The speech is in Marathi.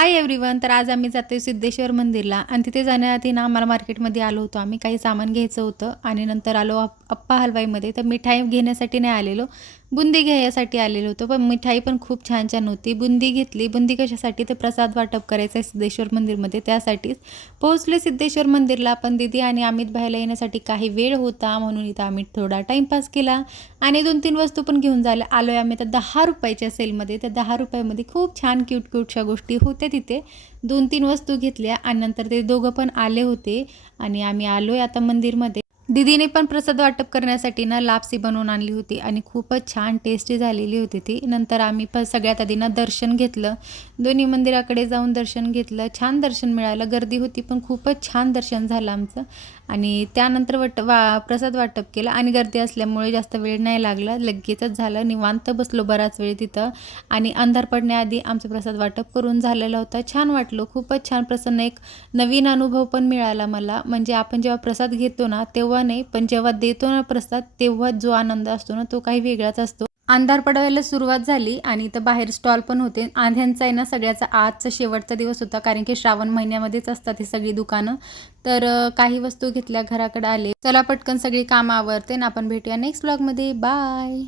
Hi everyone. तर आज आम्ही जातोय सिद्धेश्वर मंदिरला आणि तिथे जाण्याआधी ना आम्हाला मार्केटमध्ये आलो होतो. आम्ही काही सामान घ्यायचं होतं आणि नंतर आलो अप्पा हलवाईमध्ये. तर मिठाई घेण्यासाठी नाही आलेलो, बुंदी घ्यायसाठी आलेलो होतो. पण मिठाई पण खूप छान छान होती. बुंदी घेतली. बुंदी कशासाठी? ते प्रसाद वाटप करायचं आहे सिद्धेश्वर मंदिरमध्ये, त्यासाठीच पोहोचले सिद्धेश्वर मंदिरला. पण दीदी आणि अमित भाईला येण्यासाठी काही वेळ होता म्हणून इथं आम्ही थोडा टाईमपास केला आणि 2-3 वस्तू पण घेऊन जायला आलो आहे आम्ही. तर 10 रुपयाच्या सेलमध्ये, त्या 10 रुपयामध्ये खूप छान क्यूटशा गोष्टी होत्या तिथे. 2-3 वस्तू घेतल्या आणि नंतर ते दोघं पण आले होते आणि आम्ही आलो आहे आता मंदिरमध्ये. दीदीने पण प्रसाद वाटप करण्यासाठी ना लापसी बनवून आणली होती आणि खूपच छान टेस्टी झालेली होती ती. नंतर आम्ही सगळ्यात आधी ना दर्शन घेतलं. दोन्ही मंदिराकडे जाऊन दर्शन घेतलं. छान दर्शन मिळालं. गर्दी होती पण खूपच छान दर्शन झालं आमचं. आणि त्यानंतर प्रसाद वाटप केलं आणि गर्दी असल्यामुळे जास्त वेळ नाही लागला, लगेचच झालं. निवांत बसलो बराच वेळ तिथं आणि अंधार पडण्याआधी आमचं प्रसाद वाटप करून झालेलं होतं. छान वाटलं, खूपच छान प्रसन्न. एक नवीन अनुभव पण मिळाला मला. म्हणजे आपण जेव्हा प्रसाद घेतो ना तेव्हा नाही, पण जेव्हा देतो ना प्रसाद तेव्हा जो आनंद असतो ना तो काही वेगळाच असतो. अंधार पडायला सुरुवात झाली आणि इथं बाहेर स्टॉल पण होते. ह्यांचा आहे ना सगळ्याचा आजचा शेवटचा दिवस होता, कारण की श्रावण महिन्यामध्येच असतात ही सगळी दुकानं. तर काही वस्तू घेतल्या, घराकडे आले. चला पटकन सगळी कामं आवरते ना आपण भेटूया नेक्स्ट ब्लॉगमध्ये. बाय.